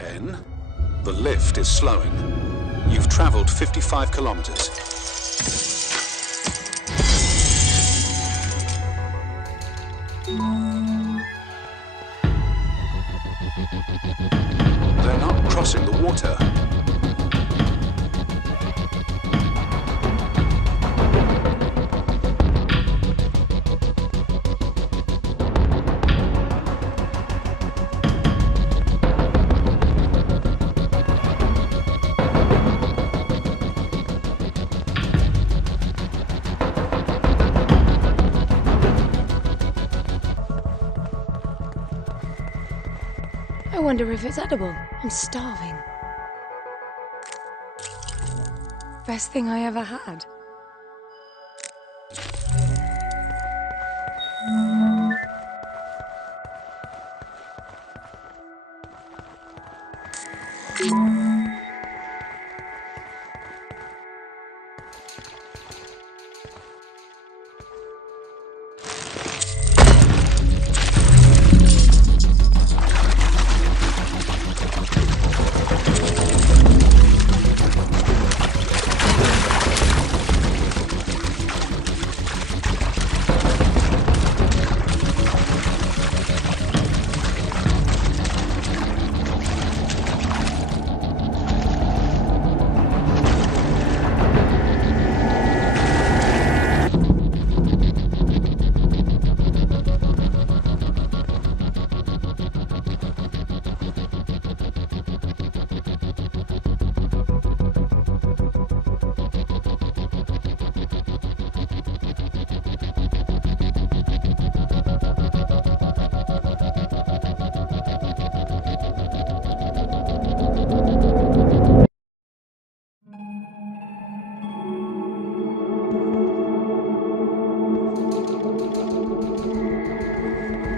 N, the lift is slowing. You've traveled 55 kilometers. They're not crossing the water. I wonder if it's edible. I'm starving. Best thing I ever had.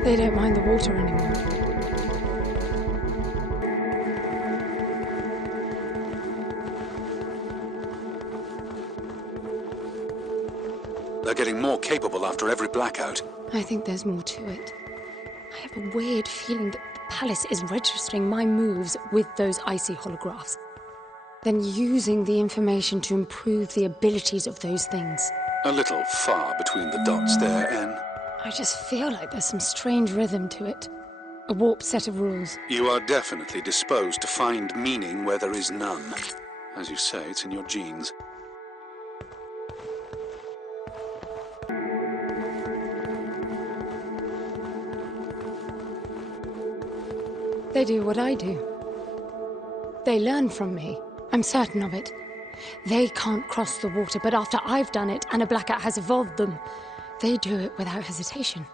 They don't mind the water anymore. They're getting more capable after every blackout. I think there's more to it. I have a weird feeling that the palace is registering my moves with those icy holographs, then using the information to improve the abilities of those things. A little far between the dots there, N. I just feel like there's some strange rhythm to it. A warped set of rules. You are definitely disposed to find meaning where there is none. As you say, it's in your genes. They do what I do. They learn from me. I'm certain of it. They can't cross the water, but after I've done it and a blackout has evolved them, they do it without hesitation.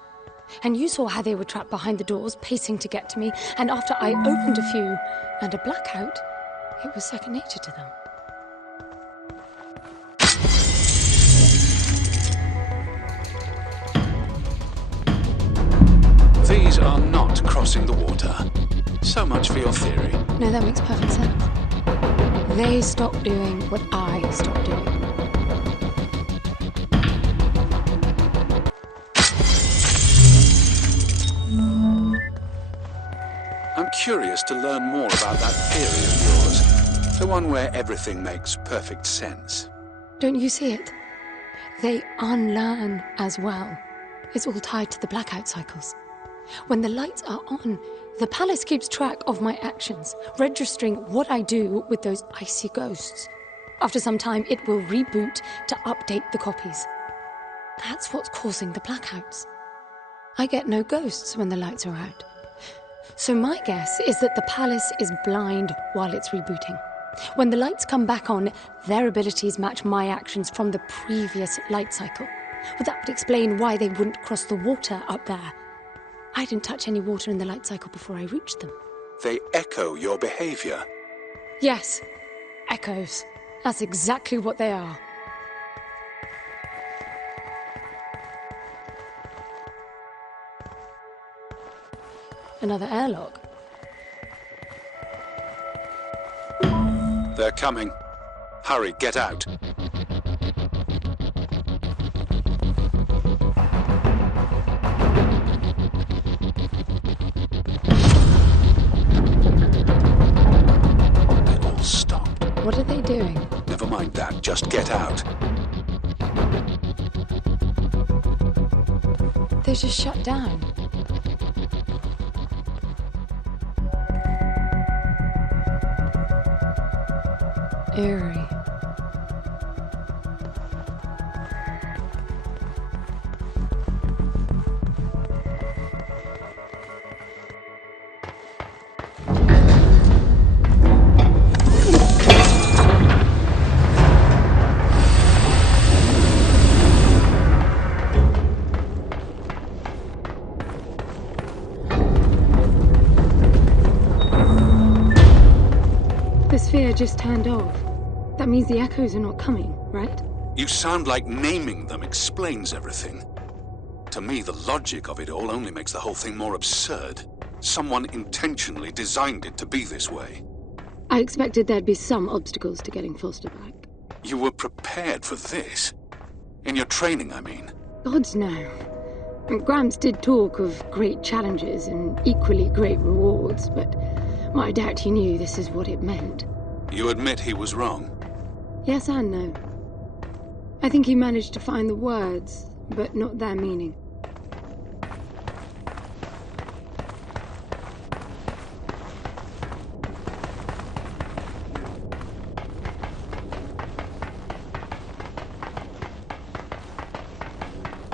And you saw how they were trapped behind the doors, pacing to get to me, and after I opened a few and a blackout, it was second nature to them. These are not crossing the water. So much for your theory. No, that makes perfect sense. They stopped doing what I stopped doing. I'm curious to learn more about that theory of yours. The one where everything makes perfect sense. Don't you see it? They unlearn as well. It's all tied to the blackout cycles. When the lights are on, the palace keeps track of my actions, registering what I do with those icy ghosts. After some time, it will reboot to update the copies. That's what's causing the blackouts. I get no ghosts when the lights are out. So my guess is that the palace is blind while it's rebooting. When the lights come back on, their abilities match my actions from the previous light cycle. Well, that would explain why they wouldn't cross the water up there. I didn't touch any water in the light cycle before I reached them. They echo your behavior. Yes, echoes. That's exactly what they are. Another airlock. They're coming. Hurry, get out. What are they doing? Never mind that, just get out. They just shut down. Eerie. The sphere just turned off. That means the echoes are not coming, right? You sound like naming them explains everything. To me, the logic of it all only makes the whole thing more absurd. Someone intentionally designed it to be this way. I expected there'd be some obstacles to getting Foster back. You were prepared for this? In your training, I mean. Gods no. Gramps did talk of great challenges and equally great rewards, but I doubt he knew this is what it meant. You admit he was wrong? Yes and no. I think he managed to find the words, but not their meaning.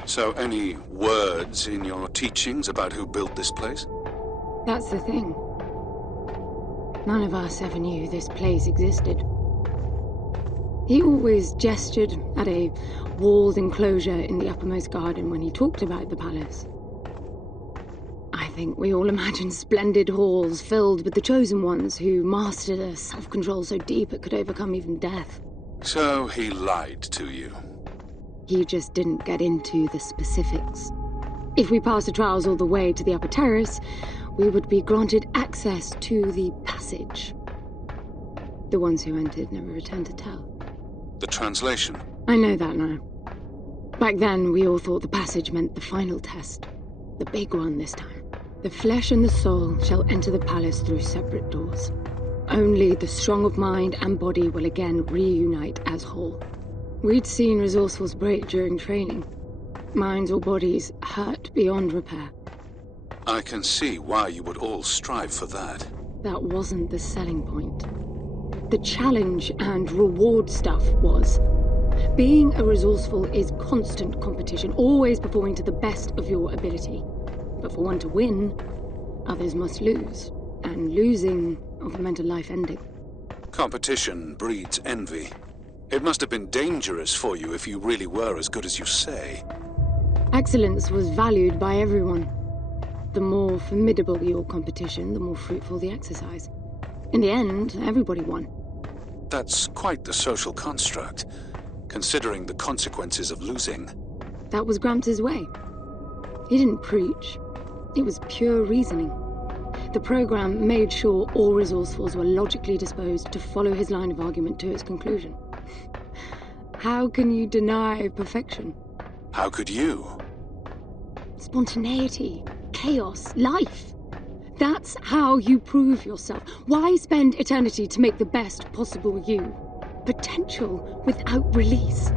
So, any words in your teachings about who built this place? That's the thing. None of us ever knew this place existed. He always gestured at a walled enclosure in the uppermost garden when he talked about the palace. I think we all imagined splendid halls filled with the chosen ones who mastered a self-control so deep it could overcome even death. So he lied to you. He just didn't get into the specifics. If we passed the trials all the way to the upper terrace, we would be granted access to the passage. The ones who entered never returned to tell. The translation? I know that now. Back then, we all thought the passage meant the final test. The big one this time. The flesh and the soul shall enter the palace through separate doors. Only the strong of mind and body will again reunite as whole. We'd seen resourcefuls break during training. Minds or bodies hurt beyond repair. I can see why you would all strive for that. That wasn't the selling point. The challenge and reward stuff was. Being a resourceful is constant competition, always performing to the best of your ability. But for one to win, others must lose. And losing often meant a life ending. Competition breeds envy. It must have been dangerous for you if you really were as good as you say. Excellence was valued by everyone. The more formidable your competition, the more fruitful the exercise. In the end, everybody won. That's quite the social construct, considering the consequences of losing. That was Gramps' way. He didn't preach. It was pure reasoning. The program made sure all resourcefuls were logically disposed to follow his line of argument to its conclusion. How can you deny perfection? How could you? Spontaneity, chaos, life. That's how you prove yourself. Why spend eternity to make the best possible you? Potential without release.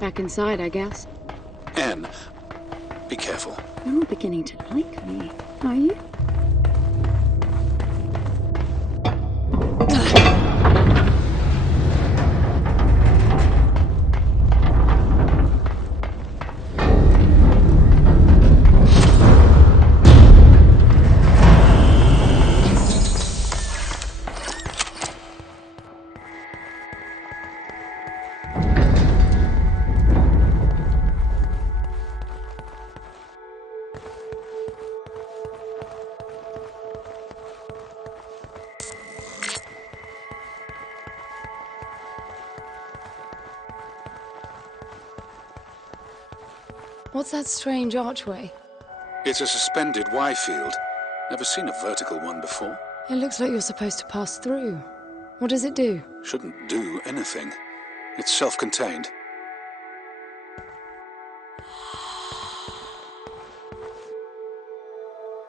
Back inside, I guess. Anne, be careful. You're not beginning to like me, are you? What's that strange archway? It's a suspended Y field. Never seen a vertical one before. It looks like you're supposed to pass through. What does it do? Shouldn't do anything. It's self-contained.